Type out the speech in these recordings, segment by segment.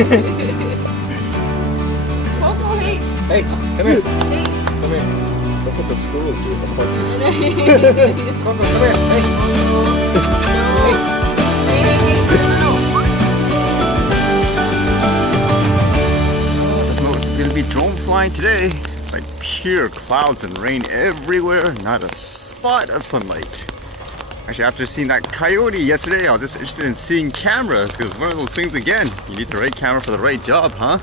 Coco, hey. Hey, come here. Hey. Come here. That's what the squirrels do in the park. Coco, come here. Hey. It's gonna be drone flying today. It's like pure clouds and rain everywhere, not a spot of sunlight. Actually, after seeing that coyote yesterday, I was just interested in seeing cameras, because one of those things, again, you need the right camera for the right job, huh?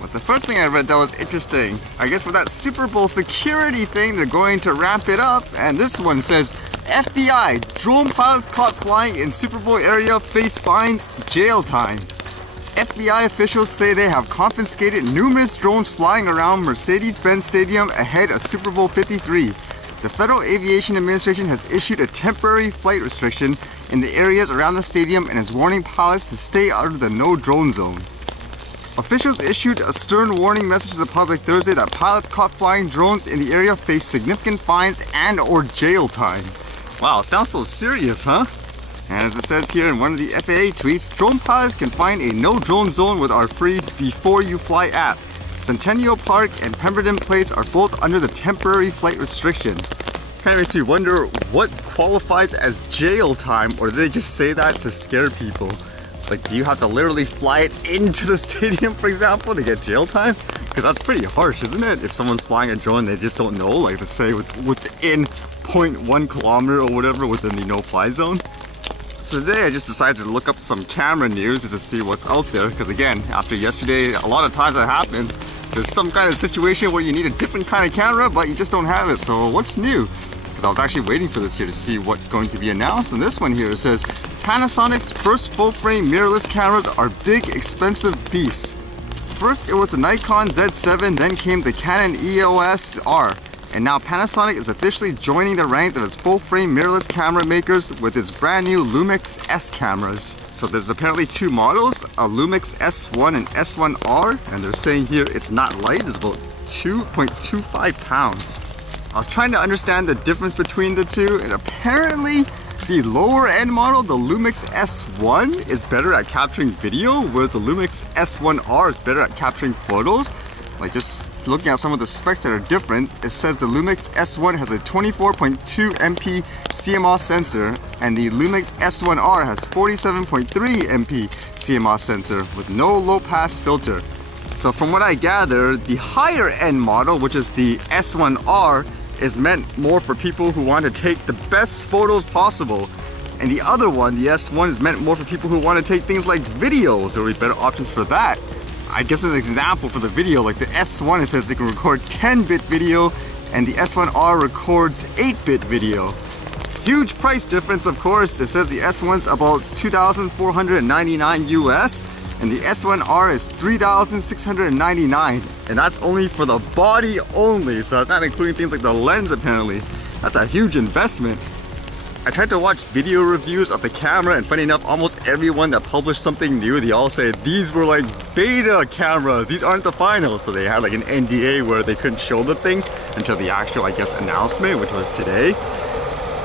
But the first thing I read that was interesting, I guess with that Super Bowl security thing, they're going to ramp it up, and this one says, FBI, drone pilots caught flying in Super Bowl area face fines, jail time. FBI officials say they have confiscated numerous drones flying around Mercedes-Benz Stadium ahead of Super Bowl 53. The Federal Aviation Administration has issued a temporary flight restriction in the areas around the stadium and is warning pilots to stay out of the no drone zone. Officials issued a stern warning message to the public Thursday that pilots caught flying drones in the area face significant fines and/or jail time. Wow, sounds so serious, huh? And as it says here in one of the FAA tweets, drone pilots can find a no drone zone with our free Before You Fly app. Centennial Park and Pemberton Place are both under the temporary flight restriction. Kind of makes me wonder what qualifies as jail time, or do they just say that to scare people? Like, do you have to literally fly it into the stadium, for example, to get jail time? Because that's pretty harsh, isn't it? If someone's flying a drone, they just don't know, like let's say it's within 0.1 kilometer or whatever within the no-fly zone. So today I just decided to look up some camera news just to see what's out there, because again, after yesterday, a lot of times that happens, there's some kind of situation where you need a different kind of camera, but you just don't have it. So what's new? Because I was actually waiting for this here to see what's going to be announced, and this one here says, Panasonic's first full-frame mirrorless cameras are big, expensive beasts. First it was the Nikon Z7, then came the Canon EOS R. And now Panasonic is officially joining the ranks of its full-frame mirrorless camera makers with its brand new Lumix S cameras. So there's apparently two models, a Lumix S1 and S1R, and they're saying here it's not light, it's about 2.25 pounds. I was trying to understand the difference between the two, and apparently the lower end model, the Lumix S1, is better at capturing video, whereas the Lumix S1R is better at capturing photos. Like, just looking at some of the specs that are different, it says the Lumix S1 has a 24.2 MP CMOS sensor, and the Lumix S1R has 47.3 MP CMOS sensor with no low pass filter. So from what I gather, the higher end model, which is the S1R, is meant more for people who want to take the best photos possible. And the other one, the S1, is meant more for people who want to take things like videos. There will be better options for that. I guess an example for the video, like the S1, it says it can record 10-bit video, and the S1R records 8-bit video. Huge price difference, of course. It says the S1's about $2,499 US, and the S1R is $3,699, and that's only for the body only, so that's not including things like the lens apparently. That's a huge investment. I tried to watch video reviews of the camera, and funny enough, almost everyone that published something new, they all say these were like beta cameras, these aren't the final. So they had like an NDA where they couldn't show the thing until the actual, I guess, announcement, which was today.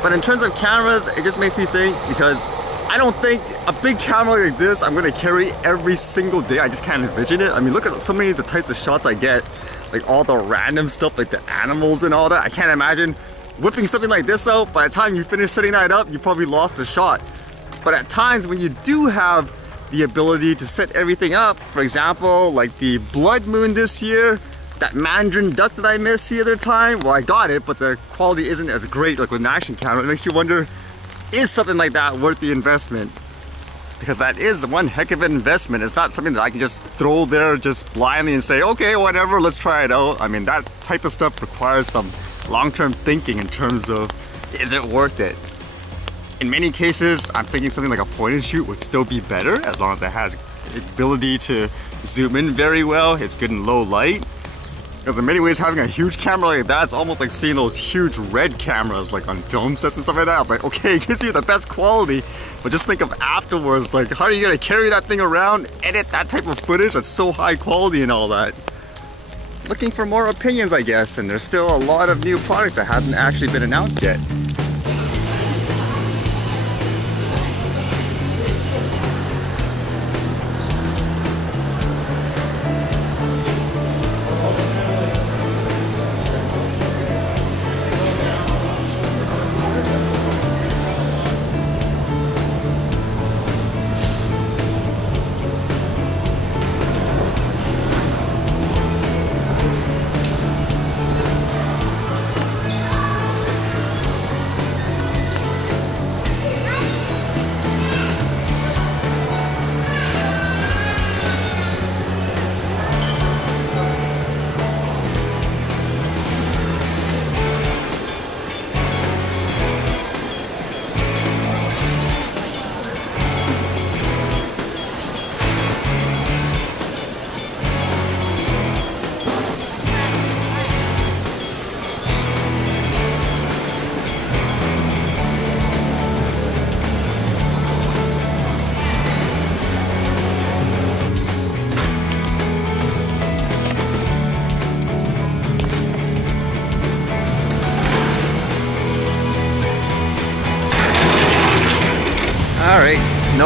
But in terms of cameras, it just makes me think, because I don't think a big camera like this I'm gonna carry every single day. I just can't envision it. I mean, look at so many of the types of shots I get, like all the random stuff, like the animals and all that. I can't imagine whipping something like this out. By the time you finish setting that up, you probably lost a shot. But at times when you do have the ability to set everything up, for example, like the blood moon this year, that mandarin duck that I missed the other time, well, I got it, but the quality isn't as great like with an action camera. It makes you wonder, is something like that worth the investment? Because that is one heck of an investment. It's not something that I can just throw there just blindly and say, okay, whatever, let's try it out. I mean, that type of stuff requires some long-term thinking in terms of, is it worth it? In many cases, I'm thinking something like a point and shoot would still be better, as long as it has the ability to zoom in very well, it's good in low light. Because in many ways, having a huge camera like that, it's almost like seeing those huge red cameras like on film sets and stuff like that. I'm like, okay, it gives you the best quality, but just think of afterwards, like how are you gonna carry that thing around, edit that type of footage that's so high quality and all that? Looking for more opinions, I guess, and there's still a lot of new products that hasn't actually been announced yet.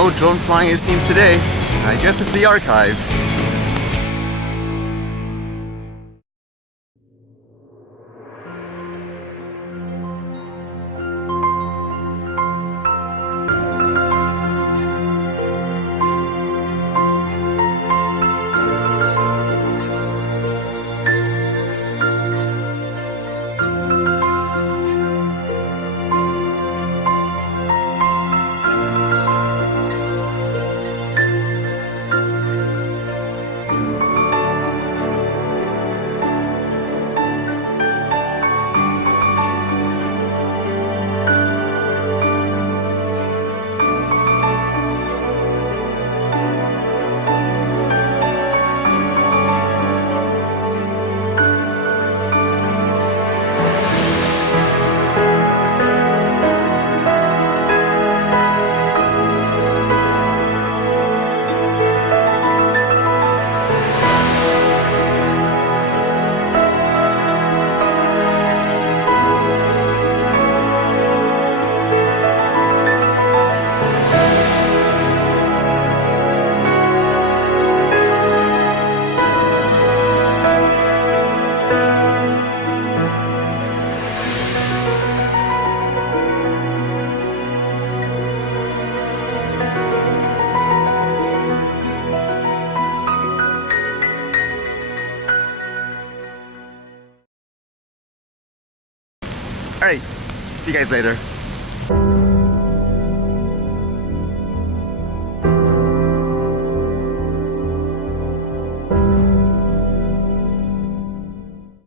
no drone flying it seems today. I guess it's the archive. Alright, see you guys later.